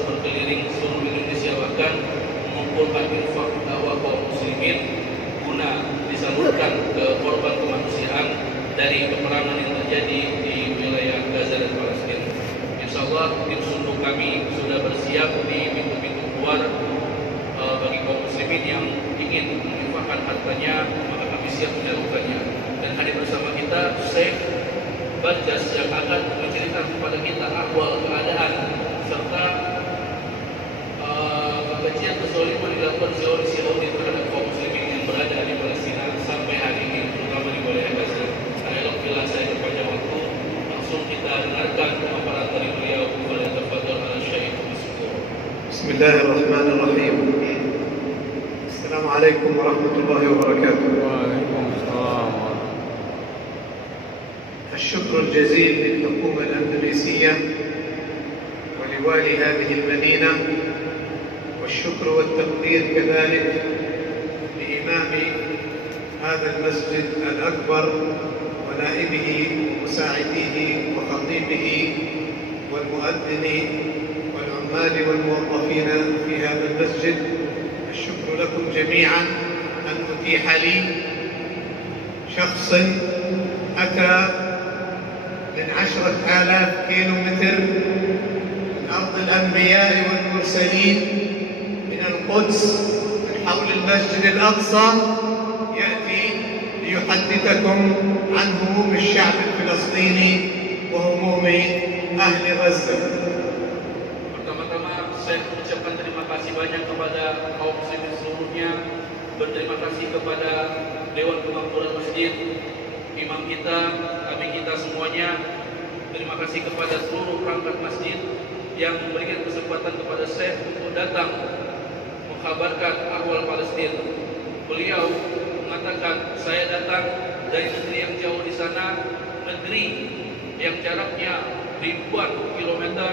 terus berkeliling seluruh Indonesia, bahkan mengumpulkan infak dakwah kaum muslimin guna disalurkan ke korban kemanusiaan dari peperangan yang terjadi di wilayah Gaza dan Palestina. Insyaallah tim sunduk kami sudah bersiap di pintu-pintu keluar bagi kaum muslimin yang ingin menginfakkan hartanya, maka kami siap menyalurkannya. Dan hadir bersama kita Syekh Barjas yang akan menceritakan kepada kita ahwal keadaan serta kajian kezaliman yang dilakukan Zionis Yahudi terhadap kaum muslimin yang berada di Palestina sampai hari ini, terutama di wilayah Gaza. Ayolah bila saya berpanjang waktu, langsung kita dengarkan pemaparan dari beliau kepada tafadhol al-Syekh Bismillah. Bismillahirrahmanirrahim. Assalamualaikum warahmatullahi wabarakatuh. Waalaikumsalam. الشكر الجزيل للحكومة الأندونيسية ولوالي هذه المدينة، والشكر والتقدير كذلك لإمام هذا المسجد الأكبر ونائبه ومساعديه وخطيبه والمؤذن والعمال والموظفين في هذا المسجد. الشكر لكم جميعا أن أتيح لي شخص أتى من 10,000 كيلومتر من أرض الأنبياء والمرسلين من القدس من حول المسجد الأقصى يأتي ليحدثكم عن هموم الشعب الفلسطيني وهموم أهل غزة. Pertama-tama saya mengucapkan terima kasih banyak kepada kaum muslimin seluruhnya, berterima kasih kepada Dewan Kemakmuran Masjid, imam kita, kami kita semuanya. Terima kasih kepada seluruh perangkat masjid yang memberikan kesempatan kepada Syekh untuk datang mengkabarkan ahwal Palestina. Beliau mengatakan, saya datang dari negeri yang jauh di sana, negeri yang jaraknya ribuan kilometer,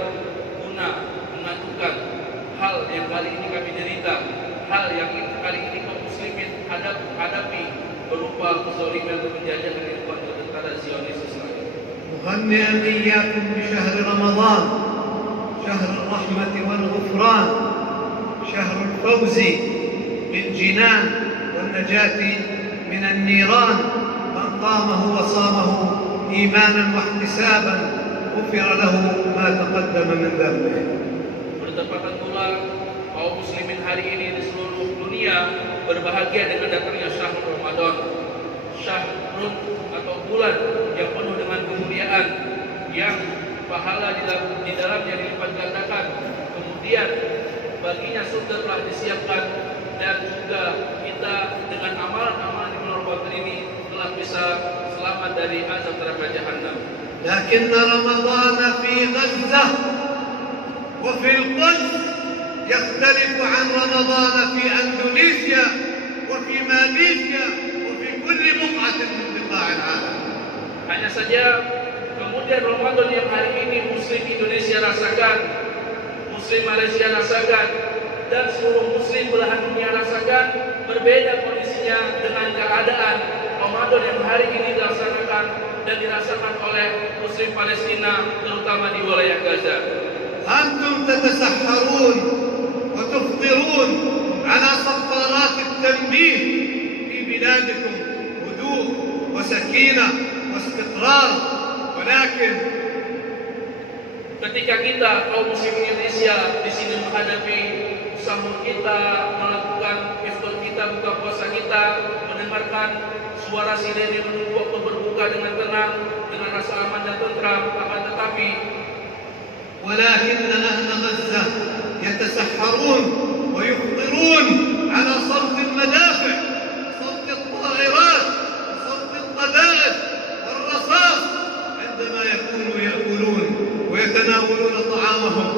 guna mengadukan hal yang kali ini kami derita, hal yang kali ini kaum muslimin hadapi berupa kezaliman dan penjajahan yang dilakukan oleh tentara Zionis Israel. مهنئا إياكم بشهر رمضان، شهر الرحمة والغفران، شهر الفوز بالجنان والنجاة من النيران. من قامه وصامه إيمانا واحتسابا غفر له ما تقدم من ذنبه. Bertepatan pula kaum muslimin hari ini di seluruh dunia berbahagia dengan datangnya syahrul Ramadan, syahrul atau bulan yang penuh dengan kemuliaan, yang pahala di dalamnya dilipat gandakan. Kemudian baginya surga telah disiapkan, dan juga kita dengan amalan-amalan di bulan Ramadan ini telah bisa selamat dari azab neraka jahanam. لكن رمضان في غزة وفي القدس يختلف عن رمضان في أندونيسيا وفي ماليزيا وفي كل بقعة من بقاع العالم. Hanya saja kemudian Ramadan yang hari ini Muslim Indonesia rasakan, Muslim Malaysia rasakan, dan seluruh Muslim belahan dunia rasakan, berbeda kondisinya dengan keadaan Ramadan yang hari ini dilaksanakan dan dirasakan oleh Muslim Palestina, terutama di wilayah Gaza. أنتم تتسحرون وتفطرون على صفارات التنبيه في بلادكم، هدوء وسكينة واستقرار، ولكن ketika kita kaum muslim Indonesia di sini menghadapi sahur kita, melakukan iftar kita, buka puasa kita, mendengarkan suara sirene menunggu waktu berbuka dengan tenang, dengan rasa aman dan tentram, akan tetapi ولكن أهل غزة يتسحرون ويفطرون على صوت المدافع، صوت الطائرات، صوت القذائف والرصاص، عندما يكونوا يأكلون ويتناولون طعامهم.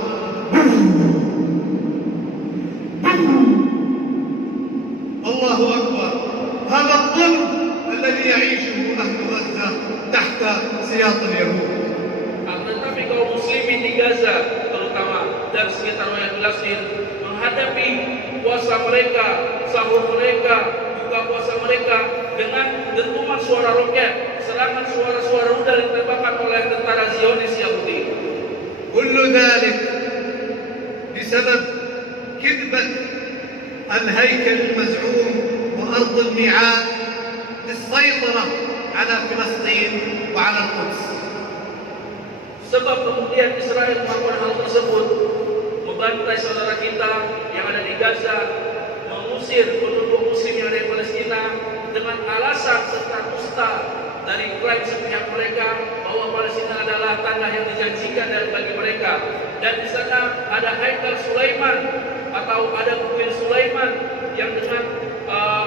الله أكبر. هذا الظلم الذي يعيشه أهل غزة تحت سياط اليهود. tetapi kaum muslimin di Gaza terutama dan sekitar wilayah Palestina menghadapi puasa mereka, sahur mereka, buka puasa mereka dengan dentuman suara roket, serangan suara-suara rudal yang ditembakkan oleh tentara Zionis Yahudi. كل ذلك بسبب كذبة الهيكل المزعوم وأرض الميعاد للسيطرة على فلسطين وعلى القدس. Sebab kemudian Israel melakukan hal tersebut, membantai saudara kita yang ada di Gaza, mengusir penduduk muslim yang ada di Palestina dengan alasan serta dusta dari klaim sepihak mereka bahwa Palestina adalah tanah yang dijanjikan bagi mereka, dan di sana ada haikal Sulaiman atau ada kuil Sulaiman yang dengan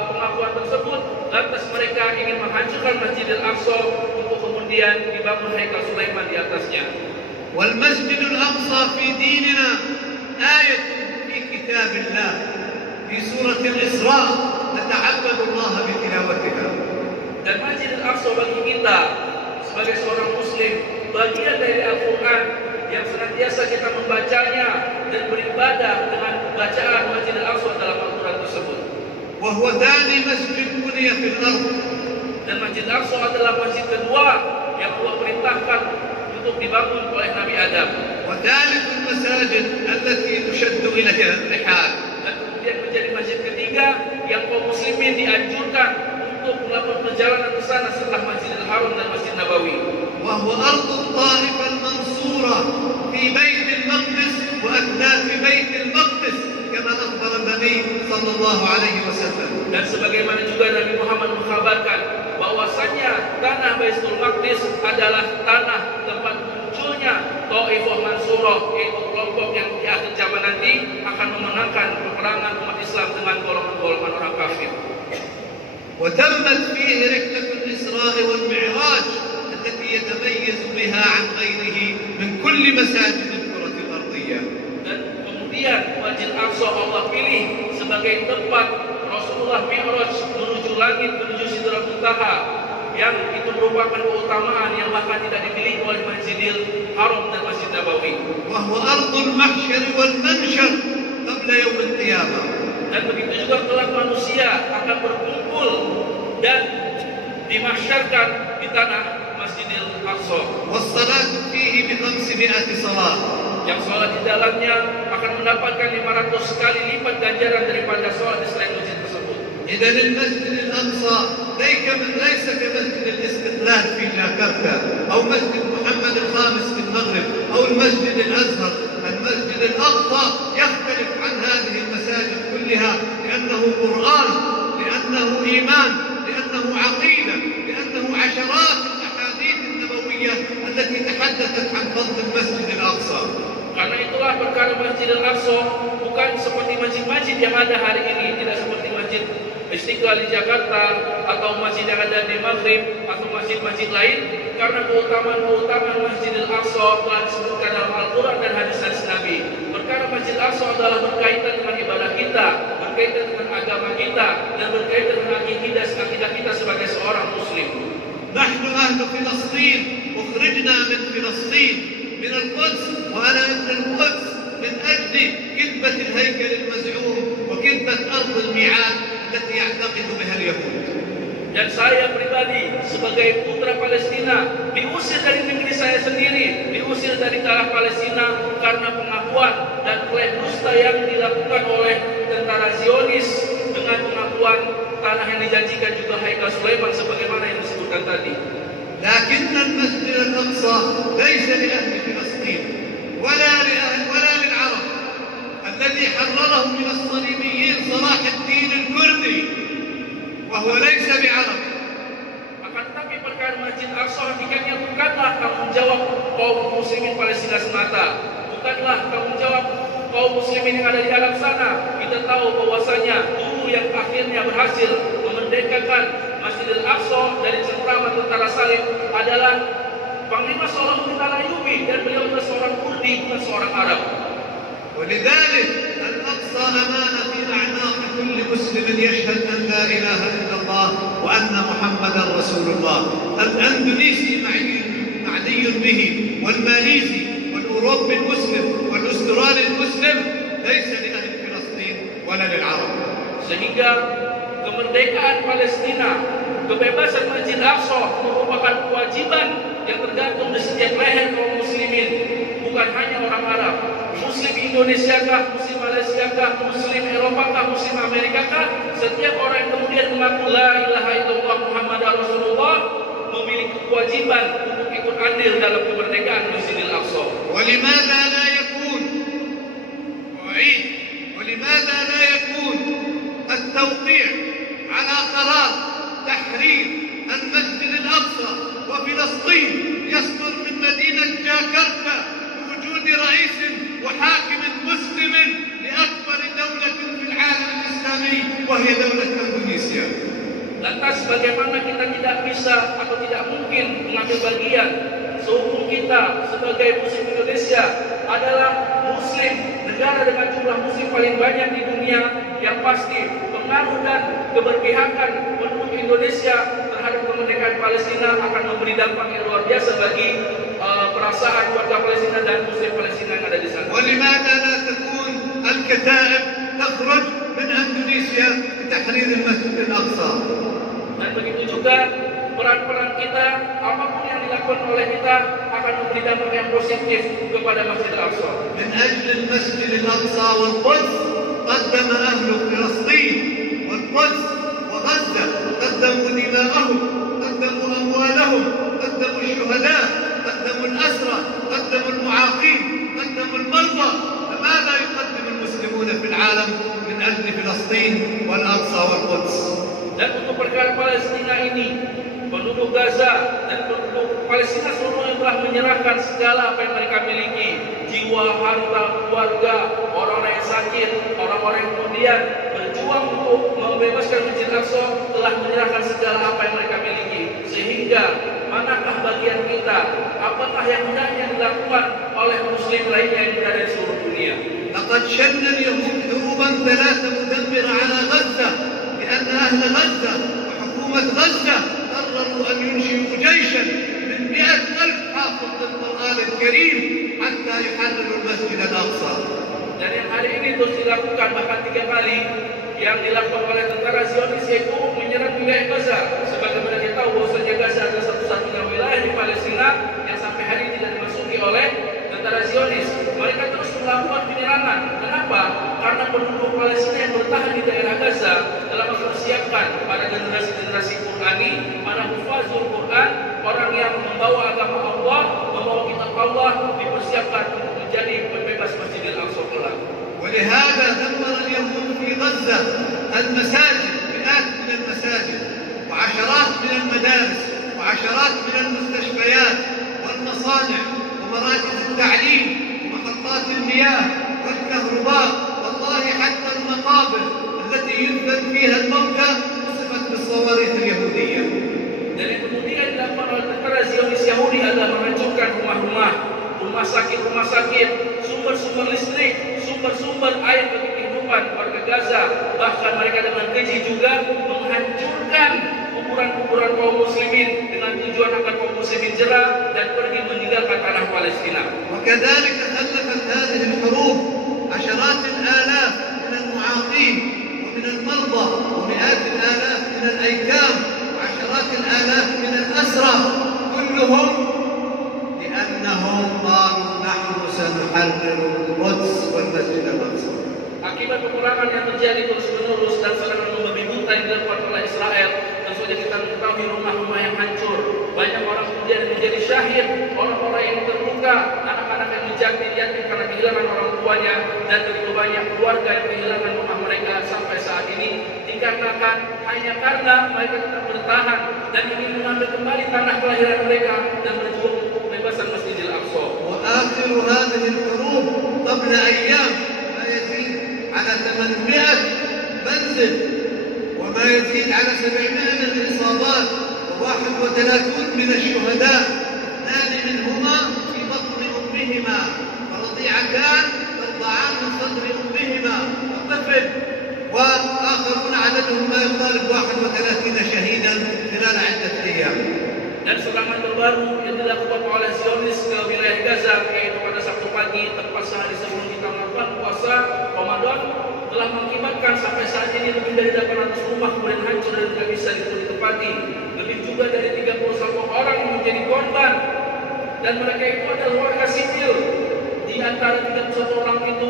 pengakuan tersebut lantas mereka ingin menghancurkan Masjidil Aqsa untuk kemudian dibangun haikal Sulaiman di atasnya. والمسجد الأقصى في ديننا آية في كتاب الله في سورة الإسراء نتعبد الله بتلاوتها. Dan Masjidil Aqsa bagi kita sebagai seorang muslim bagian dari Al-Quran yang senantiasa kita membacanya dan beribadah dengan bacaan Masjidil Aqsa dalam Al-Quran tersebut. وهو ثاني مسجد بني في الأرض. Dan Masjid Aqsa adalah masjid kedua yang Allah perintahkan untuk dibangun oleh Nabi Adam. وثالث المساجد التي تشد إليها الرحال. Dan kemudian menjadi masjid ketiga yang kaum muslimin dianjurkan untuk melakukan perjalanan ke sana setelah Masjidil Haram dan Masjid Nabawi. وهو أرض الطائفة المنصورة في بيت المقدس وأكناف بيت المقدس كما أخبر النبي صلى الله عليه وسلم. Dan sebagaimana juga Nabi Muhammad mengkhabarkan bahwasanya tanah Baitul Maqdis adalah tanah tempat munculnya Taifah Mansurah, yaitu kelompok yang di akhir zaman nanti akan memenangkan peperangan umat Islam dengan golongan-golongan orang kafir. وتمت فيه رحلة الإسراء والمعراج التي يتميز بها عن غيره من كل مساجد الكرة الأرضية. Dan kemudian Masjid Aqsa Allah pilih sebagai tempat Rasulullah Mi'raj menuju langit, menuju Sidratul Muntaha, yang itu merupakan keutamaan yang bahkan tidak dimiliki oleh Masjidil Haram dan Masjid Nabawi. وهو أرض المحشر والمنشر قبل يوم القيامة. Dan begitu juga kelak manusia akan berkumpul dan dimahsyarkan di tanah Masjidil Aqsa. والصلاة فيه ب500 صلاة. Yang sholat di dalamnya akan mendapatkan 500 kali lipat ganjaran daripada sholat di selain masjid tersebut. إذا المسجد الأقصى ليس كمسجد الاستقلال في جاكرتا أو مسجد محمد الخامس في المغرب أو المسجد الأزهر. المسجد الأقصى يختلف عن هذه المساجد كلها لأنه قرآن، لأنه إيمان، لأنه عقيدة، لأنه عشرات الأحاديث النبوية التي تحدثت عن فضل المسجد الأقصى. Karena itulah perkara Masjidil Aqsa bukan seperti masjid-masjid yang ada hari ini, tidak seperti Masjid Istiqlal di Jakarta atau masjid yang ada di Maghrib atau masjid-masjid lain, karena keutamaan Masjidil Aqsa telah disebutkan dalam Al-Quran dan hadis-hadis Nabi. Perkara Masjidil Aqsa adalah berkaitan dengan ibadah kita, berkaitan dengan agama kita, dan berkaitan dengan akidah kita sebagai seorang muslim. نحن أهل فلسطين أخرجنا من فلسطين من القدس وأنا ابن القدس من أجل كذبة الهيكل المزعوم وكذبة أرض الميعاد التي يعتقد بها اليهود. Dan saya pribadi sebagai putra Palestina diusir dari negeri saya sendiri, diusir dari tanah Palestina karena pengakuan dan klaim dusta yang dilakukan oleh tentara Zionis dengan pengakuan tanah yang dijanjikan juga haikal Sulaiman sebagaimana yang disebutkan tadi. لكن المسجد الأقصى ليس لأهل فلسطين ولا للعرب الذي حرره من الصليبيين صلاح الدين الكردي وهو ليس بعرب. Akan tetapi perkara Masjid Aqsa hakikatnya bukanlah tanggung jawab kaum muslimin Palestina semata, bukanlah tanggung jawab kaum muslimin yang ada di Arab sana. Kita tahu bahwasanya dulu yang akhirnya berhasil memerdekakan Masjidil Aqsa dari cengkraman tentara salib adalah Panglima Salahuddin Al-Ayyubi, dan beliau adalah seorang Kurdi, bukan seorang Arab. ولذلك الأقصى أمانة في أعناق كل مسلم يشهد أن لا إله إلا الله وأن محمدا رسول الله. الأندونيسي معني به، والماليزي والأوروبي المسلم والأسترالي المسلم ليس لأهل فلسطين ولا للعرب. Sehingga kemerdekaan Palestina, kebebasan Masjid Aqsa merupakan kewajiban yang tergantung di setiap leher kaum muslimin, bukan hanya orang Arab. Muslim Indonesia kah, Muslim Malaysia kah, Muslim Eropa kah, Muslim Amerika kah, setiap orang yang kemudian mengaku la ilaha illallah Muhammadar Rasulullah memiliki kewajiban untuk ikut andil dalam kemerdekaan Masjidil Aqsa. ولماذا لا يكون أعيد ولماذا لا يكون التوقيع على قرار تحرير المسجد الأقصى وفلسطين يصدر من مدينة جاكرتا بوجود رئيس وحاكم مسلم لأكبر دولة في العالم الإسلامي وهي دولة إندونيسيا. Lantas bagaimana kita tidak bisa atau tidak mungkin mengambil bagian sehubung kita sebagai Muslim Indonesia adalah Muslim, negara dengan jumlah Muslim paling banyak di dunia, yang pasti pengaruh dan keberpihakan penduduk Indonesia terhadap kemerdekaan Palestina akan memberi dampak yang luar biasa bagi perasaan warga Palestina dan Muslim Palestina yang ada di sana. ولماذا لا تكون الكتائب تخرج من إندونيسيا لتحرير المسجد الأقصى؟ Dan begitu juga peran-peran kita, apapun yang dilakukan oleh kita akan memberi dampak yang positif kepada Masjid Al-Aqsa. من أجل المسجد الأقصى والقدس قدم أهل فلسطين والقدس وغزة قدموا دماءهم، قدموا أموالهم، قدموا الشهداء، قدموا الأسرى، قدموا المعاقين، قدموا المرضى. فماذا يقدم المسلمون في العالم من أجل فلسطين والأقصى والقدس؟ Dan untuk perkara Palestina ini, penduduk Gaza dan penduduk Palestina seluruhnya telah menyerahkan segala apa yang mereka miliki, jiwa, harta, keluarga, orang-orang yang sakit, orang-orang yang kemudian berjuang untuk membebaskan Masjid Al-Aqsa, telah menyerahkan segala apa yang mereka miliki. Sehingga manakah bagian kita? Apakah yang hendaknya dilakukan oleh Muslim lainnya yang berada di seluruh dunia? لقد شن اليهود حروبا ثلاثة مدمرة على غزة، لأن أهل غزة وحكومة غزة قرروا أن ينشئوا جيشا من 100,000 حافظ للقرآن الكريم حتى يحرروا المسجد الأقصى. Dan yang hari ini terus dilakukan bahkan 3 kali yang dilakukan oleh tentara Zionis, yaitu menyerang wilayah Gaza. Sebagaimana kita tahu bahwasanya Gaza adalah satu-satunya wilayah di Palestina yang sampai hari ini tidak dimasuki oleh tentara Zionis. Mereka terus melakukan penyerangan. Kenapa? Karena penduduk Palestina yang bertahan di daerah Gaza telah mempersiapkan para generasi-generasi Qurani, para hufazul Quran, orang yang membawa agama Allah, membawa kitab Allah, dipersiapkan untuk menjadi pembebas Masjidil Aqsa kelak. ولهذا دمر اليهود في غزة المساجد، مئات من المساجد وعشرات من المدارس وعشرات من المستشفيات والمصانع ومراكز التعليم ومحطات المياه والكهرباء، والله حتى المقابر التي يدفن فيها الموتى وصفت بالصواريخ اليهودية. Dan yang kemudian dilakukan oleh tentara Zionis Yahudi adalah menghancurkan rumah-rumah, rumah sakit, sumber-sumber listrik, sumber-sumber air bagi kehidupan warga Gaza. Bahkan mereka dengan keji juga menghancurkan kuburan-kuburan kaum muslimin dengan tujuan agar kaum muslimin jera dan pergi meninggalkan tanah Palestina. وكذلك خلفت هذه الحروب عشرات الآلاف من المعاقين ومن المرضى ومئات الآلاف من الأيتام وعشرات الآلاف من الأسرى، كلهم لأنهم قالوا نحن سنحرر القدس والمسجد الأقصى. Akibat peperangan yang terjadi terus-menerus dan serangan membabi buta yang dilakukan oleh Israel, tentu saja kita mengetahui rumah-rumah yang hancur, banyak orang kemudian menjadi syahid, orang-orang yang terluka, anak-anak yang menjadi yatim karena kehilangan orang tuanya, dan begitu banyak keluarga yang kehilangan rumah mereka sampai saat ini, dikarenakan hanya karena mereka tetap bertahan dan ingin mengambil kembali tanah kelahiran mereka dan berjuang untuk kebebasan Masjidil Aqsa. وآخر هذه الحروب قبل أيام ما يزيد على 800 منزل وما يزيد على 700 من الإصابات و31 من الشهداء، 2 منهما في بطن أمهما ورضيعتان ترضعان من صدر أمهما وطفل، وآخرون عددهم ما يقارب 31 شهيدا خلال عدة أيام. Dan serangan terbaru yang dilakukan oleh Zionis ke wilayah Gaza, yaitu pada Sabtu pagi tepat sehari sebelum kita melakukan puasa Ramadan, telah mengakibatkan sampai saat ini lebih dari 800 rumah kemudian hancur dan tidak bisa ditempati. Lebih juga dari 31 orang yang menjadi korban, dan mereka itu adalah warga sipil. Di antara 31 orang itu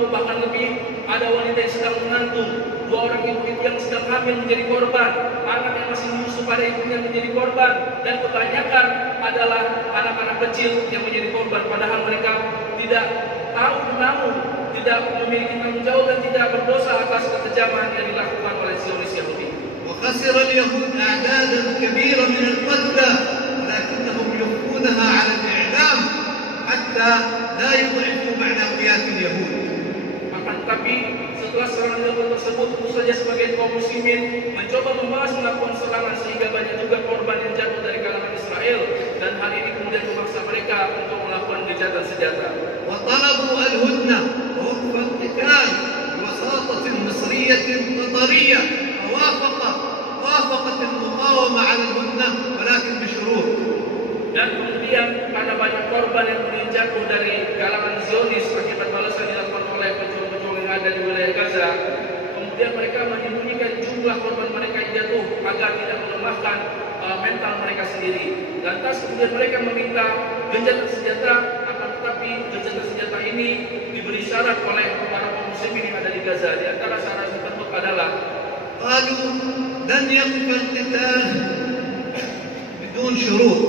dua orang ibu-ibu yang sedang hamil menjadi korban, anak yang masih menyusu pada ibunya menjadi korban, dan kebanyakan adalah anak-anak kecil yang menjadi korban, padahal mereka tidak tahu menahu, tidak memiliki tanggung jawab dan tidak berdosa atas kekejaman yang dilakukan oleh Zionis Yahudi. وخسر اليهود أعدادا كبيرة من القتلى ولكنهم يخفونها على الإعلام حتى لا يضعفوا معنويات اليهود. Akan tetapi setelah serangan Yahudi tersebut, tentu saja sebagian kaum muslimin mencoba membahas melakukan serangan sehingga banyak juga korban yang jatuh dari kalangan Israel, dan hal ini kemudian memaksa mereka untuk melakukan gencatan senjata. وطلبوا الهدنة ووقف القتال بوساطة مصرية قطرية وافقت المقاومة على الهدنة ولكن بشروط. Dan kemudian karena banyak korban yang kemudian jatuh dari kalangan Zionis akibat balasan dilakukan oleh pejuang-pejuang yang ada di wilayah Gaza, kemudian mereka menyembunyikan jumlah korban mereka yang jatuh agar tidak melemahkan mental mereka sendiri. Lantas kemudian mereka meminta gencatan senjata, akan tetapi gencatan senjata ini diberi syarat oleh para kaum muslimin yang ada di Gaza. Di antara syarat tersebut adalah قالوا لن يقف القتال بدون شروط،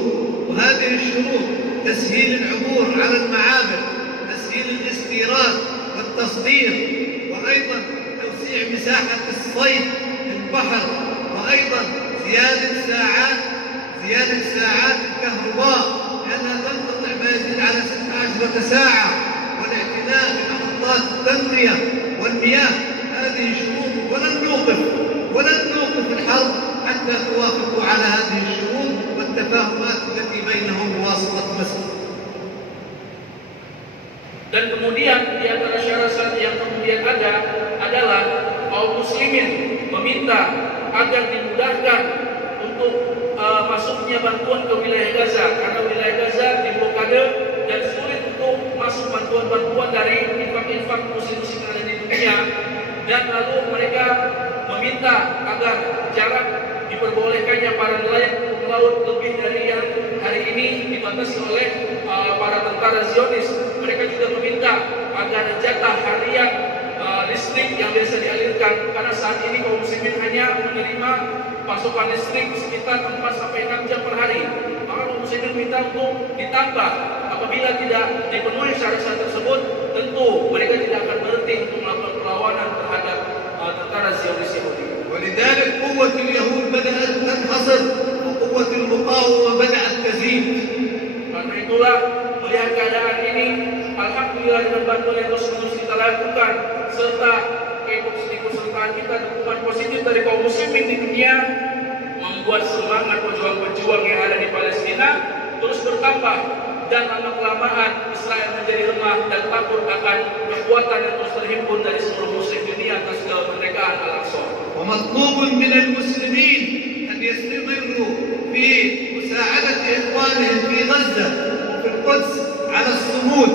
وهذه الشروط تسهيل العبور على المعابر، تسهيل الاستيراد والتصدير، وأيضا توسيع مساحة الصيد في البحر، وأيضا زيادة ساعات الكهرباء لأنها تنقطع ما يزيد على 16 ساعة، والاعتناء بمحطات التنقية والمياه. هذه شروط ولن نوقف الحرب حتى توافقوا على هذه الشروط والتفاهمات التي بينهم بواسطة مصر. Dan kemudian di antara syarat yang kemudian ada adalah kaum muslimin meminta agar dimudahkan untuk masuknya bantuan ke wilayah Gaza, karena wilayah Gaza diblokade dan sulit untuk masuk bantuan-bantuan dari infak-infak muslim-muslim yang ada di dunia. Dan lalu mereka meminta agar jarak diperbolehkannya para nelayan untuk melaut lebih dari yang hari ini dibatasi oleh para tentara Zionis. Mereka juga meminta agar jatah harian listrik yang biasa dialirkan, karena saat ini kaum muslimin hanya menerima pasokan listrik sekitar 4-6 jam per hari. Maka kaum muslimin minta untuk ditambah. Apabila tidak dipenuhi syarat-syarat tersebut, tentu mereka tidak akan berhenti untuk melakukan perlawanan terhadap tentara Zionis Yahudi. ولذلك قوة اليهود بدأت تنحصر وقوة المقاومة بدأت تزيد. Karena itulah melihat keadaan ini, alhamdulillah dengan bantuan yang terus kita lakukan serta keikutsertaan kita, dukungan positif dari kaum muslimin di dunia, membuat semangat pejuang-pejuang yang ada di Palestina terus bertambah, dan lama-kelamaan Israel menjadi lemah dan takut akan kekuatan yang terus terhimpun dari seluruh muslim dunia atas kemerdekaan Al-Aqsa. ومطلوب من المسلمين أن يستمروا في مساعدة إخوانهم في غزة وفي القدس على الصمود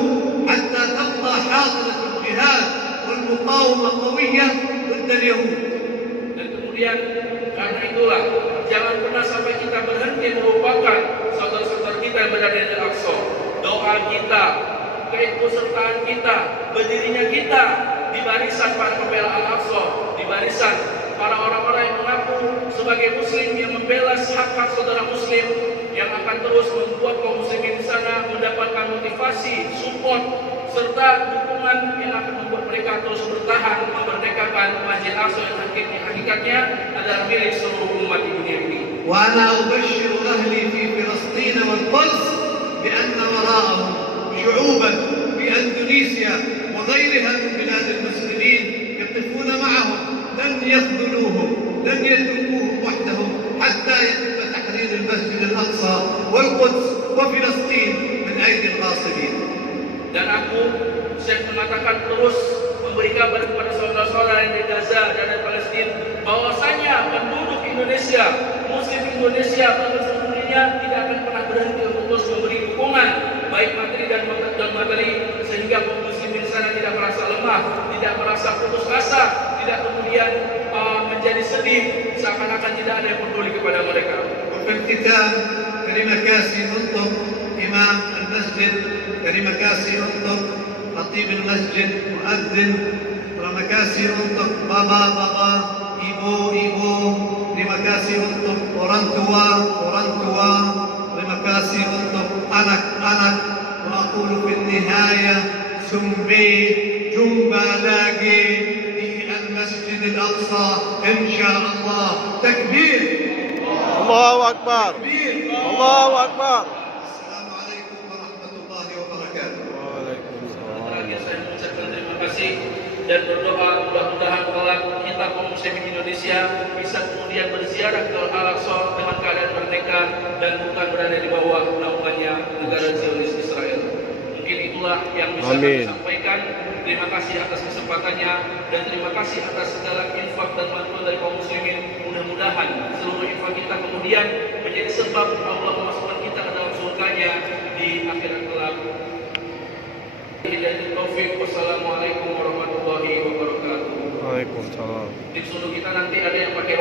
حتى تبقى حاضنة الجهاد والمقاومة قوية ضد اليهود. Dan kemudian karena itulah jangan pernah sampai kita berhenti merupakan saudara-saudara kita yang berada di Al-Aqsa. Doa kita, keikutsertaan kita, berdirinya kita di barisan para pembela Al-Aqsa, di barisan para orang-orang yang mengaku sebagai muslim yang membela hak-hak saudara muslim, yang akan terus membuat kaum muslimin di sana mendapatkan motivasi, support, serta dukungan yang akan membuat mereka terus bertahan memerdekakan Masjid Al-Aqsa yang hakikatnya adalah milik seluruh umat di dunia ini. وأنا أبشر أهلي في فلسطين والقدس بأن وراءهم شعوبا في أندونيسيا وغيرها من بلاد المسلمين يقفون معهم، لن يخذلوهم، لن يتركوهم وحدهم حتى يتم تحرير المسجد الأقصى والقدس وفلسطين من أيدي الغاصبين. Dan saya mengatakan terus memberi kabar kepada saudara-saudara yang di Gaza dan di Palestina bahwasanya penduduk Indonesia, muslim Indonesia, bahkan seluruh dunia tidak akan pernah berhenti untuk terus memberi dukungan baik materi dan materi, sehingga kaum muslimin di sana tidak merasa lemah, tidak merasa putus asa, tidak kemudian menjadi sedih seakan-akan tidak ada yang peduli kepada mereka. وفي الختام كلمة كاسي أنطق إمام المسجد، كلمة كاسي أنطق خطيب المسجد، مؤذن رمكاسي kasih untuk bapa-bapa, ibu-ibu, terima kasih untuk orang tua, terima kasih untuk anak-anak. Wa aqulu fil nihayah, sumbi jumpa lagi di Al-Masjid Al-Aqsa insyaallah. Takbir. Allahu Akbar. Takbir. Allahu Akbar. Assalamualaikum warahmatullahi wabarakatuh. Waalaikumsalam. Terakhir saya mengucapkan terima kasih dan berdoa mudah-mudahan kelak kita kaum muslimin Indonesia bisa kemudian berziarah ke Al-Aqsa dengan keadaan merdeka dan bukan berada di bawah naungannya negara Zionis Israel. Mungkin itulah yang bisa kami Amin. sampaikan. Terima kasih atas kesempatannya dan terima kasih atas segala infak dan bantuan dari kaum muslimin. Mudah-mudahan seluruh infak kita kemudian menjadi sebab Allah memasukkan kita ke dalam surganya di akhirat kelak. Hidayah taufik. Wassalamualaikum warahmatullahi wabarakatuh. Waalaikumsalam. Di sunnah kita nanti ada yang pakai